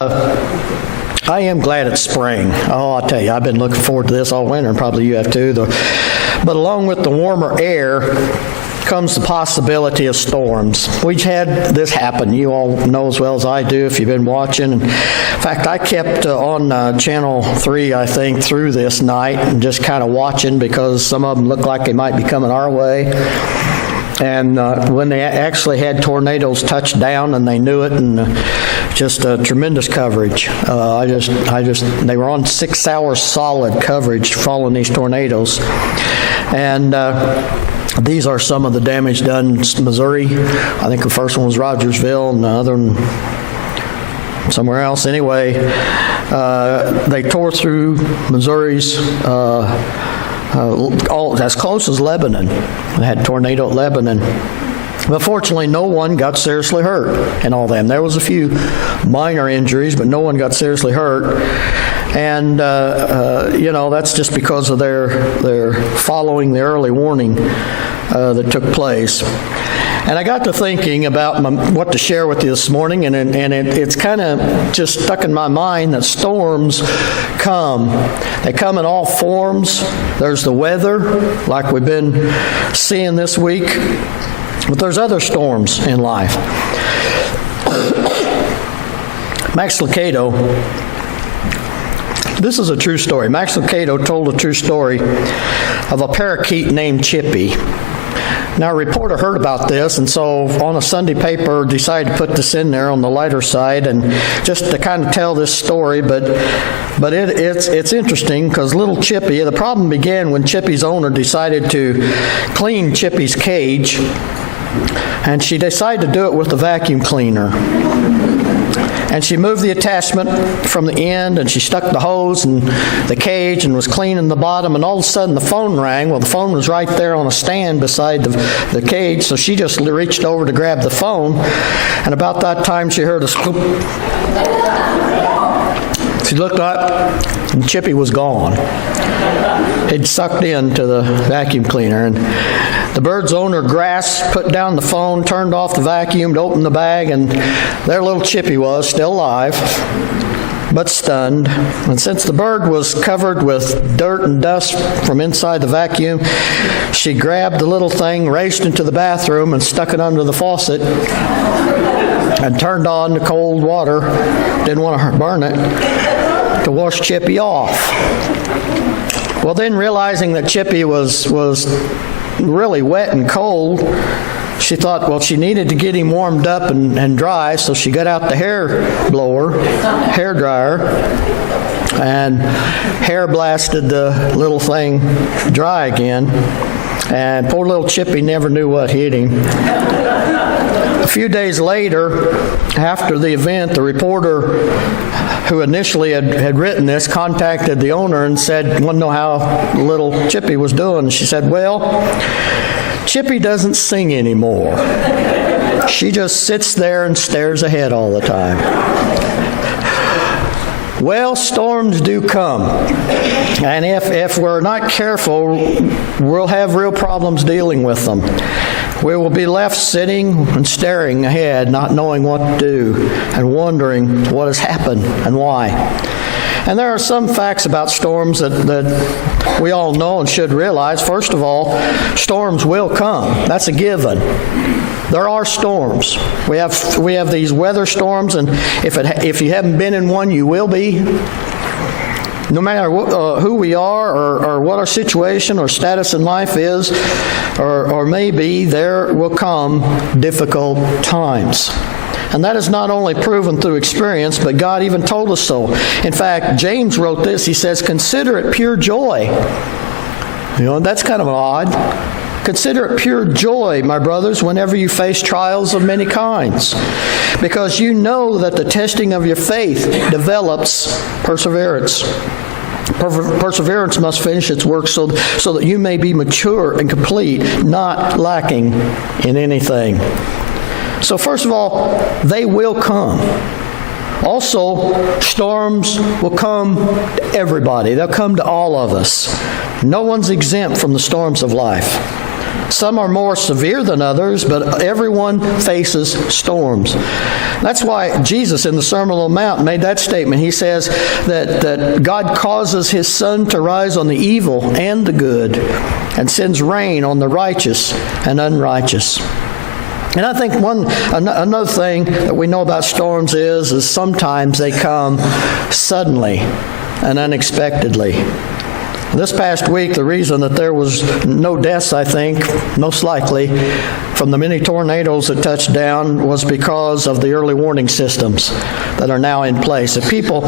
I am glad it's spring. Oh, I'll tell you, I've been looking forward to this all winter, and probably you have too. But along with the warmer air comes the possibility of storms. We've had this happen. You all know as well as I do if you've been watching. In fact, I kept on Channel 3, I think, through this night and just kind of watching because some of them looked like they might be coming our way. And when they actually had tornadoes touch down, and they knew it, and just tremendous coverage. They were on 6 hours solid coverage following these tornadoes. And these are some of the damage done in Missouri. I think the first one was Rogersville, and the other one somewhere else. Anyway, they tore through Missouri's as close as Lebanon. They had a tornado at Lebanon. But fortunately, no one got seriously hurt in all them. There was a few minor injuries, but no one got seriously hurt. And, that's just because of their following the early warning that took place. And I got to thinking about what to share with you this morning, and it's kind of just stuck in my mind that storms come. They come in all forms. There's the weather, like we've been seeing this week, but there's other storms in life. Max Lucado, this is a true story. Max Lucado told a true story of a parakeet named Chippy. Now, a reporter heard about this, and so on a Sunday paper decided to put this in there on the lighter side, and just to kind of tell this story. But it's interesting because little Chippy, the problem began when Chippy's owner decided to clean Chippy's cage, and she decided to do it with a vacuum cleaner. And she moved the attachment from the end, and she stuck the hose in the cage and was cleaning the bottom, and all of a sudden the phone rang. Well, the phone was right there on a stand beside the cage, so she just reached over to grab the phone, and about that time she heard a scoop. She looked up, and Chippy was gone. He'd sucked into the vacuum cleaner, and the bird's owner grasped, put down the phone, turned off the vacuum, opened the bag, and there little Chippy was, still alive, but stunned. And since the bird was covered with dirt and dust from inside the vacuum, she grabbed the little thing, raced into the bathroom, and stuck it under the faucet, and turned on the cold water, didn't want to burn it, to wash Chippy off. Well, then realizing that Chippy was really wet and cold, she thought, well, she needed to get him warmed up and dry, so she got out the hair dryer, and hair blasted the little thing dry again, and poor little Chippy never knew what hit him. A few days later, after the event, the reporter who initially had written this contacted the owner and said, wanted to know how little Chippy was doing. She said, well, Chippy doesn't sing anymore. She just sits there and stares ahead all the time. Well, storms do come. And if we're not careful, we'll have real problems dealing with them. We will be left sitting and staring ahead, not knowing what to do, and wondering what has happened and why. And there are some facts about storms that we all know and should realize. First of all, storms will come. That's a given. There are storms. We have these weather storms, and if you haven't been in one, you will be. No matter who we are or what our situation or status in life is, or maybe there will come difficult times. And that is not only proven through experience, but God even told us so. In fact, James wrote this. He says, consider it pure joy. That's kind of odd. Consider it pure joy, my brothers, whenever you face trials of many kinds, because you know that the testing of your faith develops perseverance. Perseverance must finish its work so that you may be mature and complete, not lacking in anything. So first of all, they will come. Also, storms will come to everybody. They'll come to all of us. No one's exempt from the storms of life. Some are more severe than others, but everyone faces storms. That's why Jesus in the Sermon on the Mount made that statement. He says that God causes his sun to rise on the evil and the good, and sends rain on the righteous and unrighteous. And I think another thing that we know about storms is sometimes they come suddenly and unexpectedly. This past week, the reason that there was no deaths, I think, most likely, from the many tornadoes that touched down was because of the early warning systems that are now in place. If people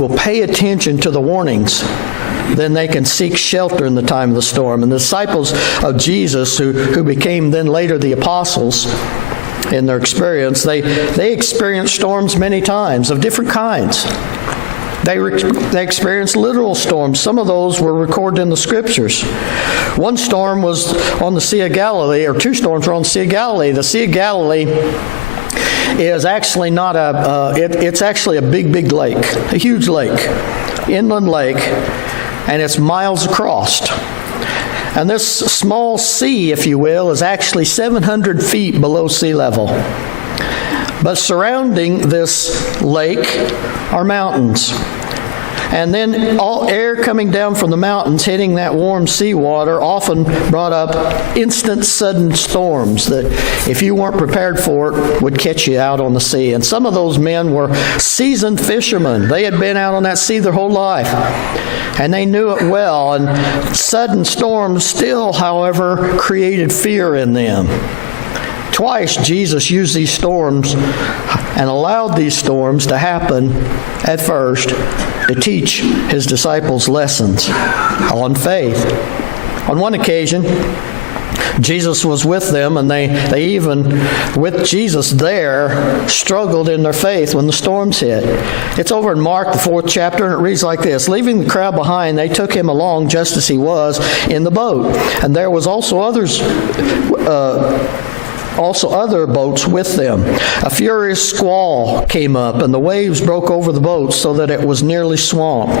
will pay attention to the warnings, then they can seek shelter in the time of the storm. And the disciples of Jesus, who became then later the apostles, in their experience, they experienced storms many times of different kinds. They experienced literal storms. Some of those were recorded in the Scriptures. One storm was on the Sea of Galilee, or two storms were on the Sea of Galilee. The Sea of Galilee is actually not it's actually a big lake, a huge lake, inland lake, and it's miles across. And this small sea, if you will, is actually 700 feet below sea level. But surrounding this lake are mountains. And then all air coming down from the mountains hitting that warm seawater often brought up instant sudden storms that, if you weren't prepared for it, would catch you out on the sea. And some of those men were seasoned fishermen. They had been out on that sea their whole life, and they knew it well. And sudden storms still, however, created fear in them. Twice Jesus used these storms and allowed these storms to happen at first to teach his disciples lessons on faith. On one occasion, Jesus was with them, and they even, with Jesus there, struggled in their faith when the storms hit. It's over in Mark, the 4th chapter, and it reads like this. Leaving the crowd behind, they took him along just as he was in the boat. And there was also other boats with them. A furious squall came up, and the waves broke over the boat so that it was nearly swamped.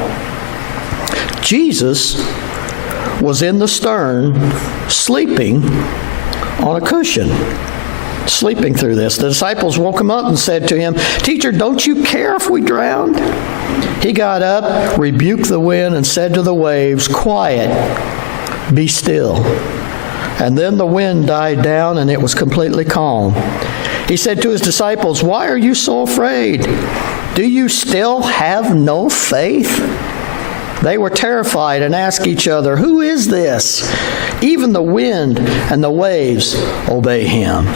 Jesus was in the stern, sleeping on a cushion, sleeping through this. The disciples woke him up and said to him, "Teacher, don't you care if we drowned?" He got up, rebuked the wind, and said to the waves, "Quiet, be still." And then the wind died down, and it was completely calm. He said to his disciples, "Why are you so afraid? Do you still have no faith?" They were terrified and asked each other, "Who is this? Even the wind and the waves obey him."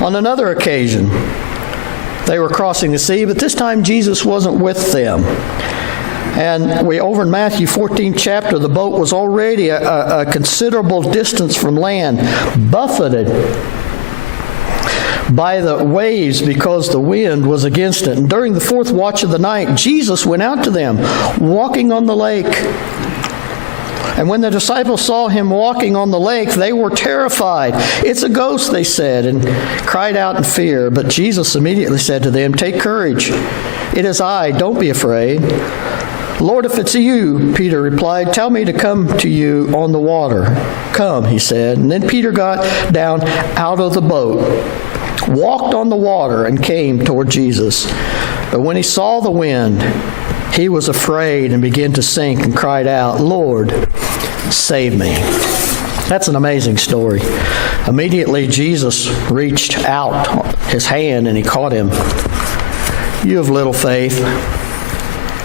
On another occasion, they were crossing the sea, but this time Jesus wasn't with them. And over in Matthew 14 chapter, the boat was already a considerable distance from land, buffeted by the waves because the wind was against it. And during the 4th watch of the night, Jesus went out to them, walking on the lake. And when the disciples saw him walking on the lake, they were terrified. "It's a ghost," they said, and cried out in fear. But Jesus immediately said to them, "Take courage. It is I. Don't be afraid." "Lord, if it's you," Peter replied, "tell me to come to you on the water." "Come," he said. And then Peter got down out of the boat, walked on the water, and came toward Jesus. But when he saw the wind, he was afraid and began to sink and cried out, "Lord, save me." That's an amazing story. Immediately, Jesus reached out his hand and he caught him. "You have little faith.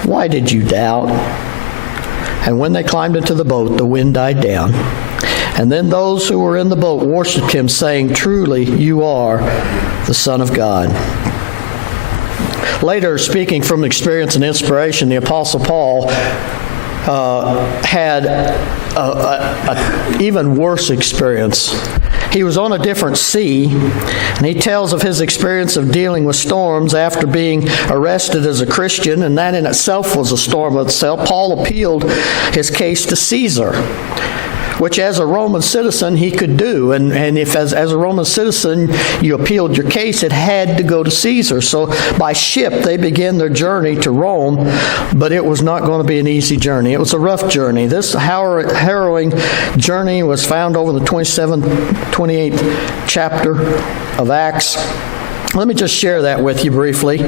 Why did you doubt?" And when they climbed into the boat, the wind died down. And then those who were in the boat worshipped him, saying, "Truly, you are the Son of God." Later, speaking from experience and inspiration, the Apostle Paul had an even worse experience. He was on a different sea, and he tells of his experience of dealing with storms after being arrested as a Christian, and that in itself was a storm itself. Paul appealed his case to Caesar. which as a Roman citizen he could do. And if as a Roman citizen you appealed your case, it had to go to Caesar. So by ship they began their journey to Rome, but it was not going to be an easy journey. It was a rough journey. This harrowing journey was found over the 28th chapter of Acts. Let me just share that with you briefly.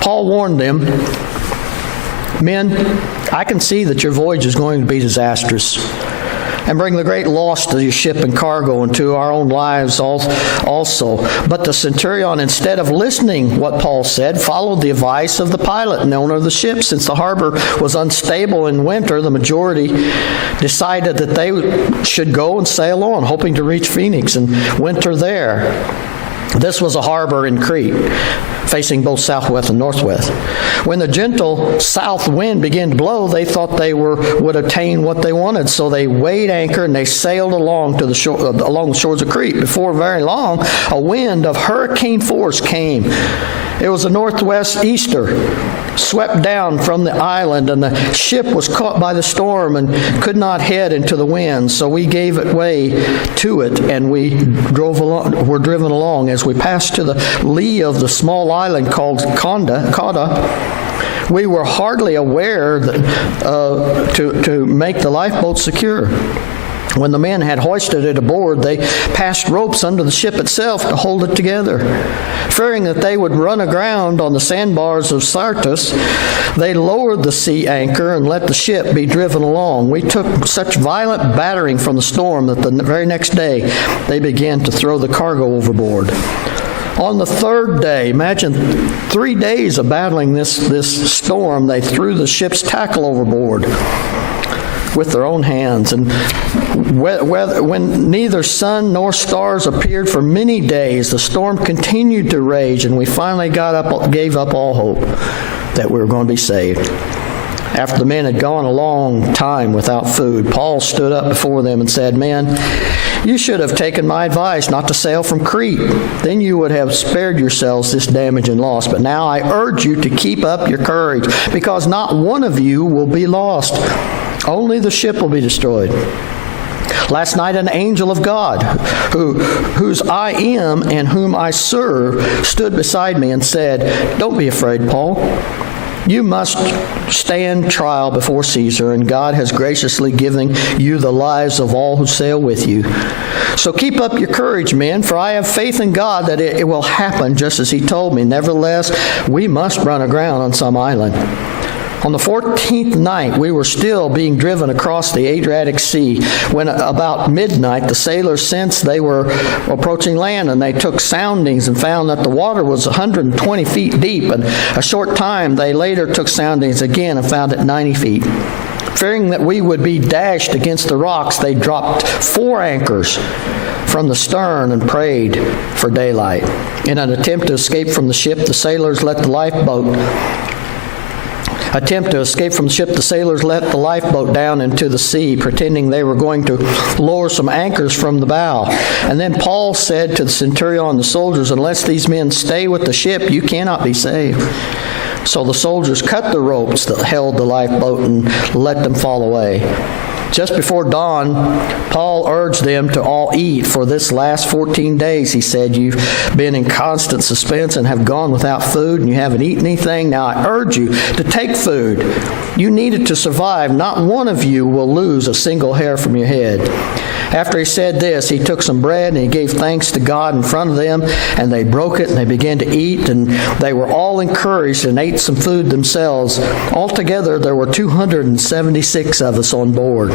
Paul warned them, "Men, I can see that your voyage is going to be disastrous and bring the great loss to your ship and cargo and to our own lives also." But the centurion, instead of listening what Paul said, followed the advice of the pilot and owner of the ship. Since the harbor was unstable in winter, the majority decided that they should go and sail on, hoping to reach Phoenix and winter there. This was a harbor in Crete, facing both southwest and northwest. When the gentle south wind began to blow, they thought they would attain what they wanted. So they weighed anchor and they sailed along the shores of Crete. Before very long, a wind of hurricane force came. It was a northwest easter, swept down from the island, and the ship was caught by the storm and could not head into the wind. So we gave it way to it, and we were driven along. As we passed to the lee of the small island called Cauda, we were hardly aware that, to make the lifeboat secure. When the men had hoisted it aboard, they passed ropes under the ship itself to hold it together. Fearing that they would run aground on the sandbars of Syrtis, they lowered the sea anchor and let the ship be driven along. We took such violent battering from the storm that the very next day they began to throw the cargo overboard. On the third day, imagine 3 days of battling this storm, they threw the ship's tackle overboard with their own hands. And when neither sun nor stars appeared for many days, the storm continued to rage, and we finally gave up all hope that we were going to be saved. After the men had gone a long time without food, Paul stood up before them and said, "Men, you should have taken my advice not to sail from Crete. Then you would have spared yourselves this damage and loss. But now I urge you to keep up your courage, because not one of you will be lost. Only the ship will be destroyed." Last night an angel of God, whose I am and whom I serve, stood beside me and said, "Don't be afraid, Paul. You must stand trial before Caesar, and God has graciously given you the lives of all who sail with you. So keep up your courage, men, for I have faith in God that it will happen just as he told me. Nevertheless, we must run aground on some island." On the 14th night, we were still being driven across the Adriatic Sea when about midnight the sailors sensed they were approaching land, and they took soundings and found that the water was 120 feet deep, and a short time they later took soundings again and found it 90 feet. Fearing that we would be dashed against the rocks, they dropped 4 anchors from the stern and prayed for daylight. In an attempt to escape from the ship, the sailors let the lifeboat down into the sea, pretending they were going to lower some anchors from the bow. And then Paul said to the centurion and the soldiers, "Unless these men stay with the ship, you cannot be saved." So the soldiers cut the ropes that held the lifeboat and let them fall away. Just before dawn, Paul urged them to all eat. "For this last 14 days, he said, you've been in constant suspense and have gone without food, and you haven't eaten anything. Now I urge you to take food. You need it to survive. Not one of you will lose a single hair from your head." After he said this, he took some bread and he gave thanks to God in front of them, and they broke it and they began to eat, and they were all encouraged and ate some food themselves. Altogether, there were 276 of us on board.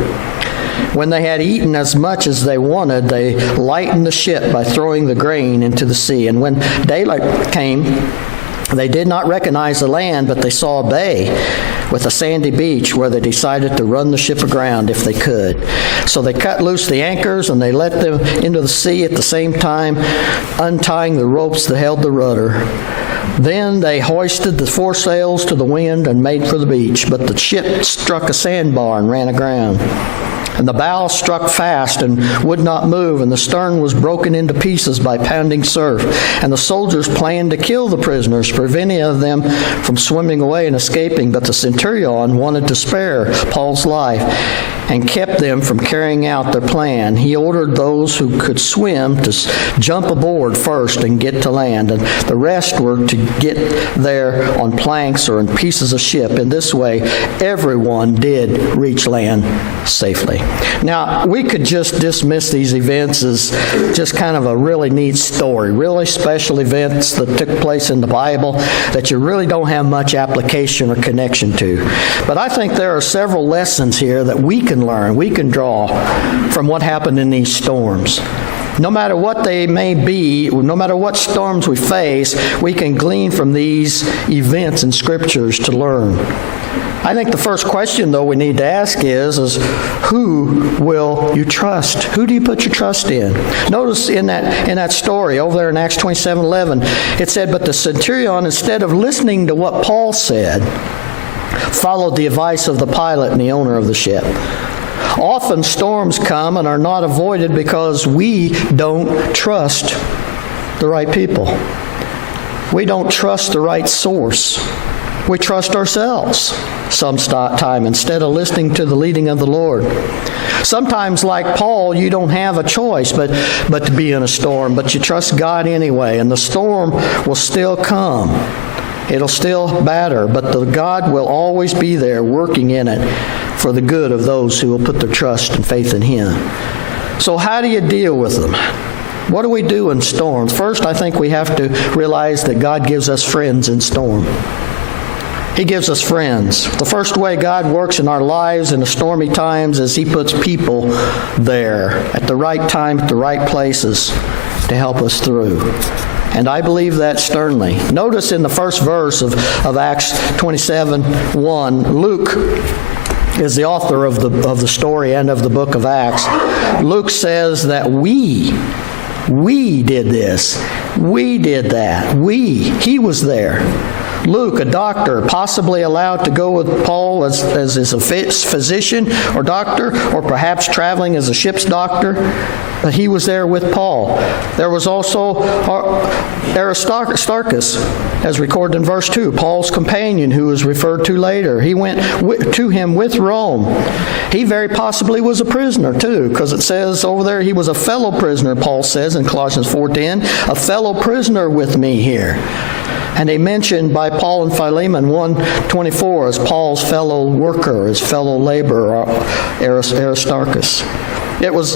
When they had eaten as much as they wanted, they lightened the ship by throwing the grain into the sea. And when daylight came, they did not recognize the land, but they saw a bay with a sandy beach where they decided to run the ship aground if they could. So they cut loose the anchors and they let them into the sea at the same time, untying the ropes that held the rudder. Then they hoisted the foresails to the wind and made for the beach. But the ship struck a sandbar and ran aground. And the bow struck fast and would not move, and the stern was broken into pieces by pounding surf. And the soldiers planned to kill the prisoners, preventing them from swimming away and escaping. But the centurion wanted to spare Paul's life and kept them from carrying out their plan. He ordered those who could swim to jump aboard first and get to land, and the rest were to get there on planks or in pieces of ship. In this way, everyone did reach land safely. Now, we could just dismiss these events as just kind of a really neat story, really special events that took place in the Bible that you really don't have much application or connection to. But I think there are several lessons here that we can learn, we can draw from what happened in these storms. No matter what they may be, no matter what storms we face, we can glean from these events in Scriptures to learn. I think the first question, though, we need to ask is who will you trust? Who do you put your trust in? Notice in that story over there in Acts 27:11, it said, but the centurion, instead of listening to what Paul said, followed the advice of the pilot and the owner of the ship. Often storms come and are not avoided because we don't trust the right people. We don't trust the right source. We trust ourselves sometime instead of listening to the leading of the Lord. Sometimes, like Paul, you don't have a choice but to be in a storm, but you trust God anyway, and the storm will still come. It'll still batter, but God will always be there working in it for the good of those who will put their trust and faith in Him. So how do you deal with them? What do we do in storms? First, I think we have to realize that God gives us friends in storm. He gives us friends. The first way God works in our lives in the stormy times is He puts people there at the right time, at the right places to help us through. And I believe that sternly. Notice in the first verse of Acts 27:1, Luke is the author of the story and of the book of Acts. Luke says that we did this. We did that. He was there. Luke, a doctor, possibly allowed to go with Paul as a physician or doctor, or perhaps traveling as a ship's doctor, but he was there with Paul. There was also Aristarchus, as recorded in verse 2, Paul's companion, who is referred to later. He went to him with Rome. He very possibly was a prisoner, too, because it says over there he was a fellow prisoner, Paul says in Colossians 4:10, a fellow prisoner with me here. And they mentioned by Paul and Philemon 1:24 as Paul's fellow worker, his fellow laborer, Aristarchus. It was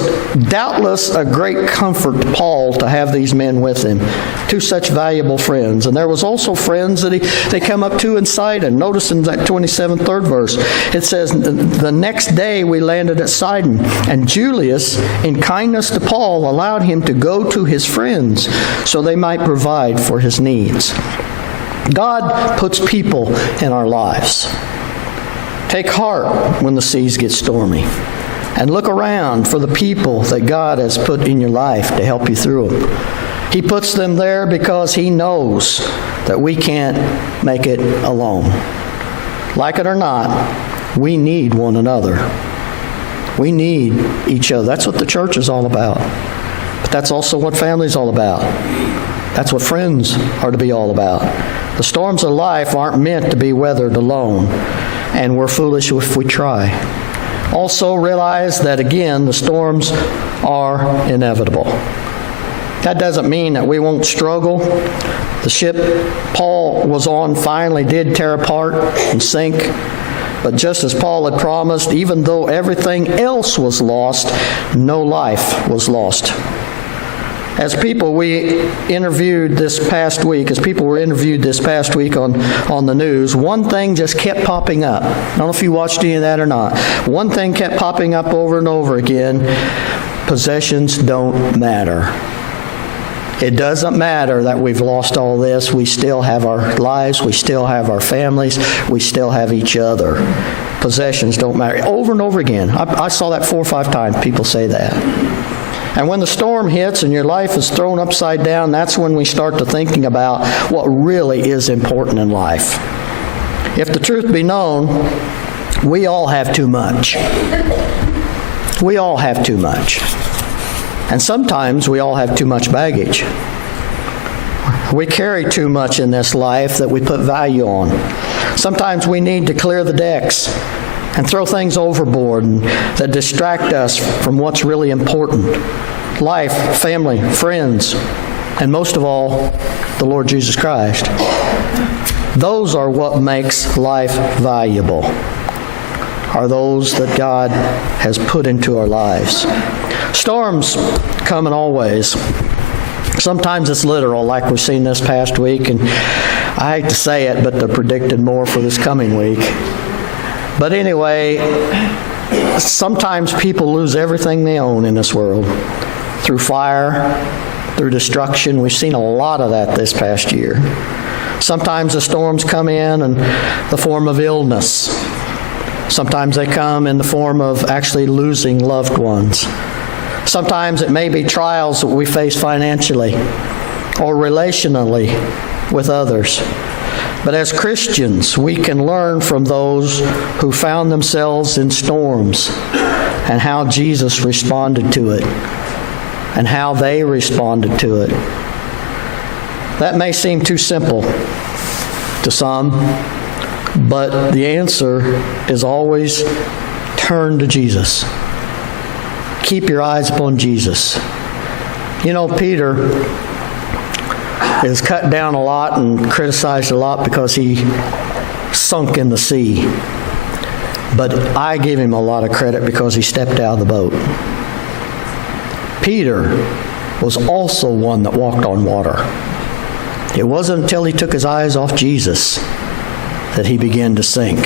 doubtless a great comfort to Paul to have these men with him, two such valuable friends. And there was also friends that they come up to in Sidon. Notice in that 27th, third verse, it says, the next day we landed at Sidon, and Julius, in kindness to Paul, allowed him to go to his friends so they might provide for his needs. God puts people in our lives. Take heart when the seas get stormy. And look around for the people that God has put in your life to help you through them. He puts them there because He knows that we can't make it alone. Like it or not, we need one another. We need each other. That's what the church is all about. But that's also what family is all about. That's what friends are to be all about. The storms of life aren't meant to be weathered alone, and we're foolish if we try. Also realize that, again, the storms are inevitable. That doesn't mean that we won't struggle. The ship Paul was on finally did tear apart and sink. But just as Paul had promised, even though everything else was lost, no life was lost. As people we interviewed this past week, on the news, one thing just kept popping up. I don't know if you watched any of that or not. One thing kept popping up over and over again. Possessions don't matter. It doesn't matter that we've lost all this. We still have our lives. We still have our families. We still have each other. Possessions don't matter. Over and over again. I saw that 4 or 5 times people say that. And when the storm hits and your life is thrown upside down, that's when we start to thinking about what really is important in life. If the truth be known, we all have too much. We all have too much. And sometimes we all have too much baggage. We carry too much in this life that we put value on. Sometimes we need to clear the decks and throw things overboard that distract us from what's really important. Life, family, friends, and most of all, the Lord Jesus Christ. Those are what makes life valuable, are those that God has put into our lives. Storms come in all ways. Sometimes it's literal, like we've seen this past week, and I hate to say it, but they're predicted more for this coming week. But anyway, sometimes people lose everything they own in this world through fire, through destruction. We've seen a lot of that this past year. Sometimes the storms come in the form of illness. Sometimes they come in the form of actually losing loved ones. Sometimes it may be trials that we face financially or relationally with others. But as Christians, we can learn from those who found themselves in storms and how Jesus responded to it and how they responded to it. That may seem too simple to some, but the answer is always turn to Jesus. Keep your eyes upon Jesus. You know, Peter is cut down a lot and criticized a lot because he sunk in the sea. But I give him a lot of credit because he stepped out of the boat. Peter was also one that walked on water. It wasn't until he took his eyes off Jesus that he began to sink.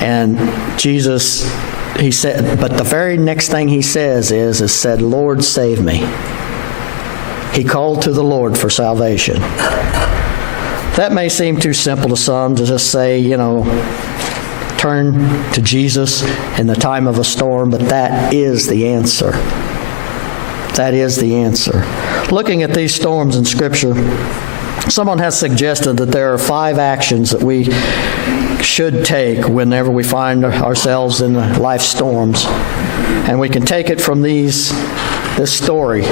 And Jesus, he said, but the very next thing he says said, Lord, save me. He called to the Lord for salvation. That may seem too simple to some to just say, turn to Jesus in the time of a storm, but that is the answer. That is the answer. Looking at these storms in Scripture, someone has suggested that there are 5 actions that we should take whenever we find ourselves in life storms. And we can take it from this story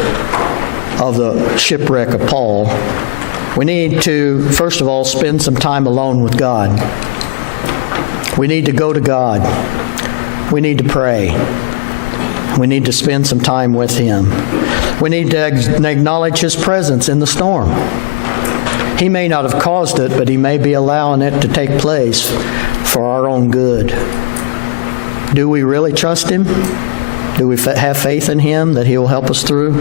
of the shipwreck of Paul. We need to, first of all, spend some time alone with God. We need to go to God. We need to pray. We need to spend some time with Him. We need to acknowledge His presence in the storm. He may not have caused it, but He may be allowing it to take place for our own good. Do we really trust Him? Do we have faith in Him that He will help us through?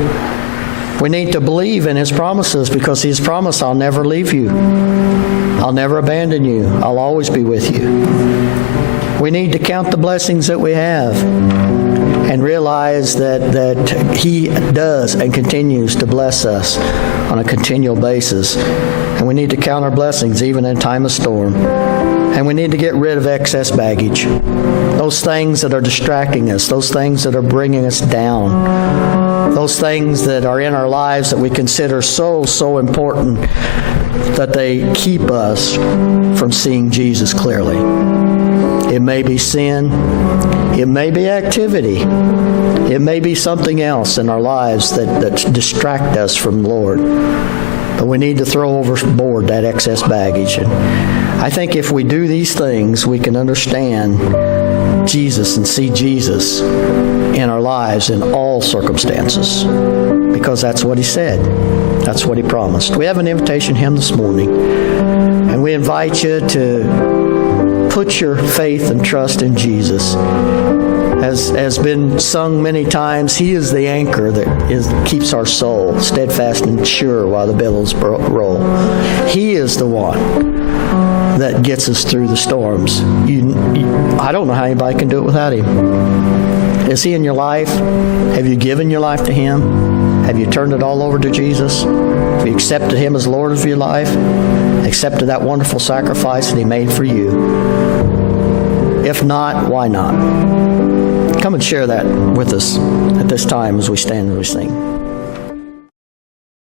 We need to believe in His promises because He's promised, I'll never leave you. I'll never abandon you. I'll always be with you. We need to count the blessings that we have and realize that He does and continues to bless us on a continual basis. And we need to count our blessings even in time of storm. And we need to get rid of excess baggage. Those things that are distracting us, those things that are bringing us down, those things that are in our lives that we consider so important that they keep us from seeing Jesus clearly. It may be sin. It may be activity. It may be something else in our lives that distract us from the Lord. But we need to throw overboard that excess baggage. And I think if we do these things, we can understand Jesus and see Jesus in our lives in all circumstances. Because that's what He said. That's what He promised. We have an invitation hymn this morning. And we invite you to put your faith and trust in Jesus. As has been sung many times, He is the anchor that keeps our soul steadfast and sure while the billows roll. He is the one that gets us through the storms. I don't know how anybody can do it without Him. Is He in your life? Have you given your life to Him? Have you turned it all over to Jesus? Have you accepted Him as Lord of your life? Accepted that wonderful sacrifice that He made for you? If not, why not? come and share that with us at this time as we stand and we sing.